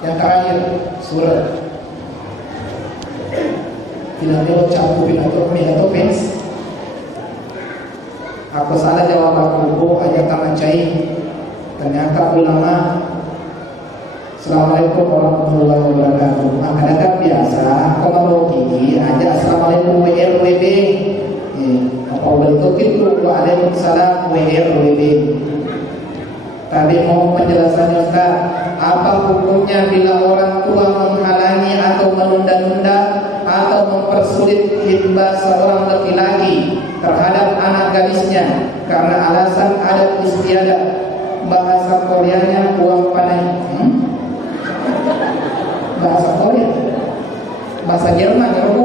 Yang terakhir surat Pidato campur pidato pens. Aku salah jawab aku aja tangan cai. Ternyata ulama. Assalamualaikum warahmatullahi wabarakatuh. Kadang-kadang biasa kalau gigi aja assalamualaikum WRWB. Apa bentuk itu? Waalaikumsalam WRWB. Tadi mau penjelasannya Ustaz, apa hukumnya bila orang tua menghalangi atau menunda-nunda atau mempersulit khidbah seorang laki-laki terhadap anak gadisnya karena alasan adat istiadat? Bahasa Koreanya uang panai. Bahasa Korea, bahasa Jerman ya Bu.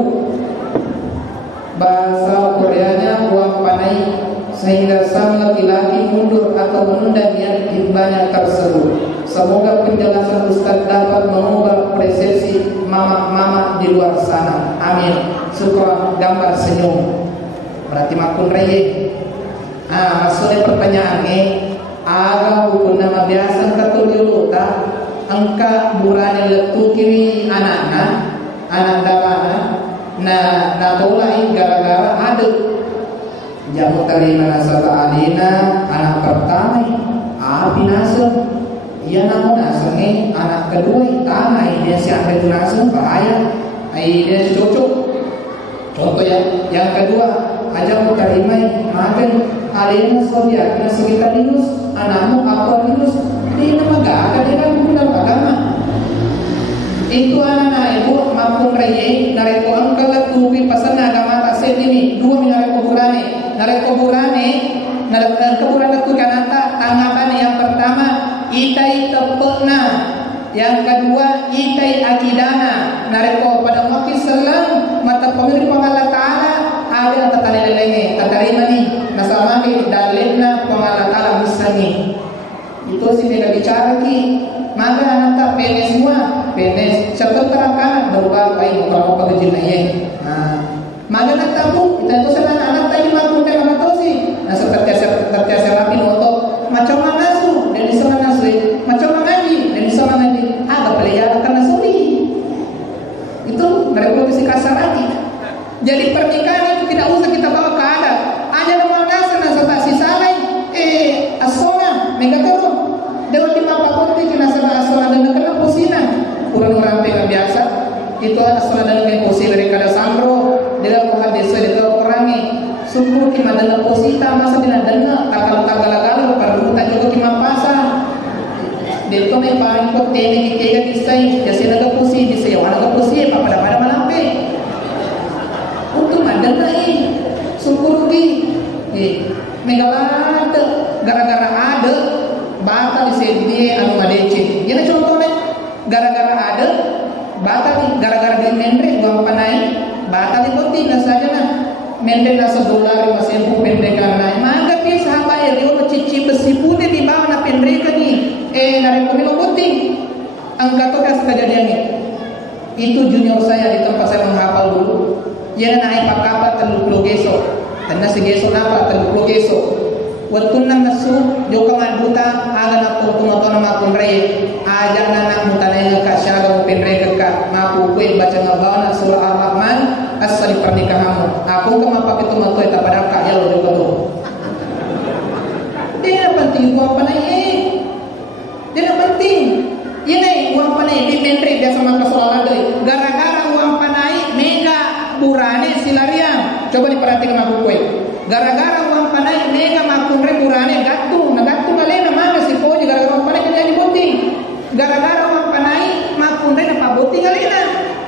Bahasa Koreanya uang panai, sehingga sang laki-laki mundur atau menunda niat khidbahnya tersebut. Semoga penjelasan Ustaz dapat mengubah persepsi mama-mama di luar sana. Amin. Syukur gambar senyum. Berarti makun reye. Maksudnya pertanyaannya, aga hukum nama biasa katul dulu tak? Engka burane letu kiri anak dapana. Nah tolai gara-gara ada jamu terima nasaba alina anak pertama api nasab. Ia namun nasabnya anak kedua tanah dia si anak itu nasab bahaya. Dia cocok. Contoh yang kedua aja mau terima makan alina sobiaknya sekitar dinus anakmu apa dinus ini nama gak ada dia kan dalam agama. Itu anak ibu maupun reye nareko angkal tupi pasan agama tasen ini dua minareko burane keburan itu kanata tanggapan yang pertama itai tepena, yang kedua itai akidana nareko pada waktu selang mata pemilik Allah Taala ada kata lelenge terima nih nasamami dalilna Allah Taala misalnya itu sih tidak bicara ki maka anak tak penes semua penes serta terangkan berubah baik kalau pekerjaannya. Maka nak tahu kita itu senang anak tadi maklum dan anak tahu sih. Nah seperti rapi untuk macam mana su dan bisa menasri macam mana ngaji dan bisa mengaji ada pelajari karena suri itu mereka bisa kasar lagi. Jadi pernikahan itu tidak usah kita bawa ke adat. Aja nama dasar nasabah si salai asona megatoro dewa di mapa pun itu nasabah asona dan kena pusina kurang orang pegang biasa itu asona dan kena pusi dari kada sambro dia ko hadisa dia kurangi suku ki madana posita masa dinadana takal-takal perlu tak juga ki mapasa dia ko may paring ko tene ki kaya kisay kasi nagapusi di sayo nagapusi papada malampe untuk madana suku ki megalata gara-gara ada batal di anu ngadece yana contohnya gara-gara ada batal gara-gara di mendre gua panai batal itu tidak saja nah mende nasa dolar masih pupende karena maka dia sahabat ya dia cici besi putih di bawah na pendreka ni nari komilo putih angkat tuh kejadian itu junior saya di tempat saya menghafal dulu ya naik apa teluk geso karena si geso apa teluk geso waktu nasu joka maduta aga na tuntungan makun rey aja anak mutananya kasyaga pendreka ka maku kue baca ngabawa surah Ar-Rahman asal pernikahanmu aku kemapa itu matu eta pada kaya lo juga tuh dia penting uang panai dia penting ini uang panai di menteri dia sama kesoalan dari gara-gara uang panai mega burane silarian coba diperhatikan aku kue gara-gara uang panai mega makun burane gatung alena mana si poji gara-gara uang panai jadi penting gara-gara uang panai makun apa boti alena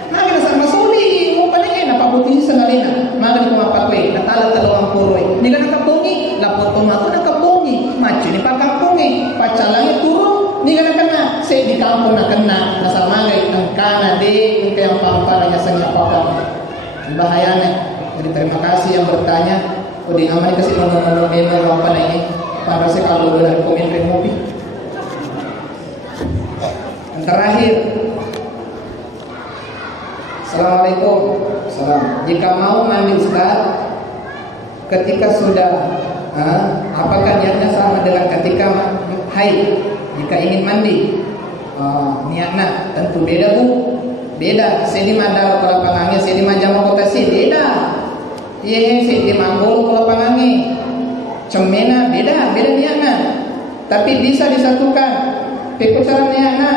nah kita sama suli uang panai apa boti sengalena maka di kumapatwe natala talawang puroi ni kan nakapungi lapot tomato nakapungi maci ni pakapungi pacalangi turun ni kan kena se di kampung na kena nasamagay ang kana de yung kayang pamparanya sa nyapakam bahayanya. Jadi terima kasih yang bertanya di aman kasih ngomong-ngomong demo apa ini para saya kalau dari komen mobil. Yang terakhir, Assalamualaikum. Salam. Jika mau mandi Ustaz, ketika sudah apakah niatnya sama dengan ketika haid? Jika ingin mandi, niatna tentu beda bu, beda. Saya di mandar ke lapangannya, saya di majama kota sih beda. Iya, saya di manggol ke lapangannya, cemena beda niatna. Tapi bisa disatukan. Peku cara niatna,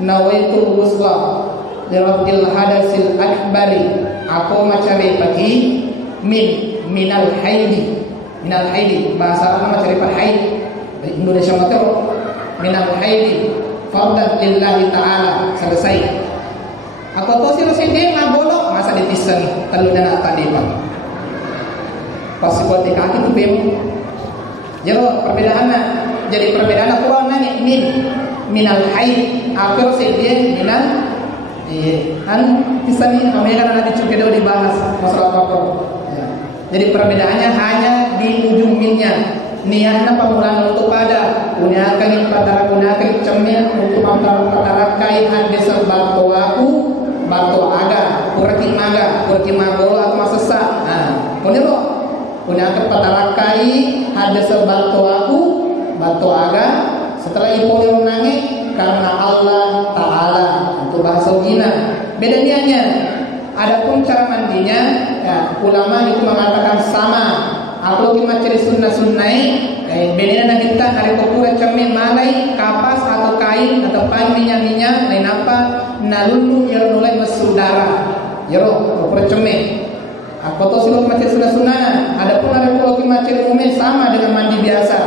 nawaitu uslah lirabbil hadasil akbari. Aku macari pagi minal haidi. Minal haidi bahasa Arab macari pak haid. Indonesia motor minal haidi fardan lillahi ta'ala. Selesai. Aku tahu sih rasanya ngagolok masa ditiseng telunan tadi pak. Pasti buat kaki tuh bem. Jadi perbedaannya. Jadi perbedaan kurang nanya minal haid. Aku rasanya minal bisa nih kami kan nanti juga udah dibahas masalah apa. Jadi perbedaannya hanya di ujung minnya. Niatnya pemulaan untuk pada gunakan yang patara gunakan cemil untuk patara kai hadis batu aku batu aga kuraki magolo atau masesa. Nah, kemudian lo gunakan patara kai hadis batu aku batu aga setelah ibu yang menangi karena Allah Ta'ala untuk bahasa Gina. Beda niatnya. Adapun cara mandinya, ya, ulama itu mengatakan sama. Aku cuma cari sunnah-sunnai, bedanya kita hari kukura cermin malai, kapas atau kain atau pan minyak lain apa, nalulu yang mulai mesudara, jero kukura cermin. Aku tahu sih cuma cari sunnah-sunnah. Adapun hari kukura cuma cari umum sama dengan mandi biasa.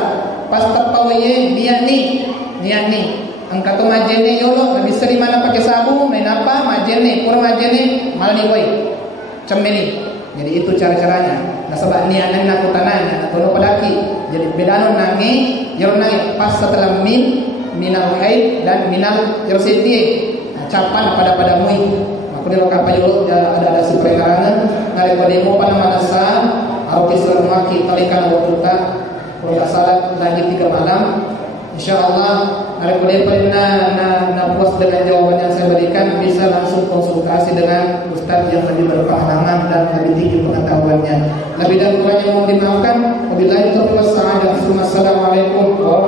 Pas tertawaye niat nih. Angkat tu majene yolo, nggak bisa di mana pakai sabun, main apa majene, kurang majene, malah nih boy, cemeni. Jadi itu cara-caranya. Nah sebab niatnya nak tanahnya, atau padaki. Jadi bedano nangi, jero nangi pas setelah minal haid dan minal yersidie. Nah, capan pada mui. Aku di lokal payolo ada supaya karangan. Nari pademo pada manasa, arokis lermaki talikan waktuka. Kalau tak salah lagi 3 malam. InsyaAllah hari boleh na puas dengan jawaban yang saya berikan, bisa langsung konsultasi dengan Ustaz yang lebih berpengalaman dan lebih tinggi pengetahuannya. Lebih dan kurangnya mohon dimaafkan. Wabillahi taufiq wal hidayah. Assalamualaikum warahmatullahi wabarakatuh.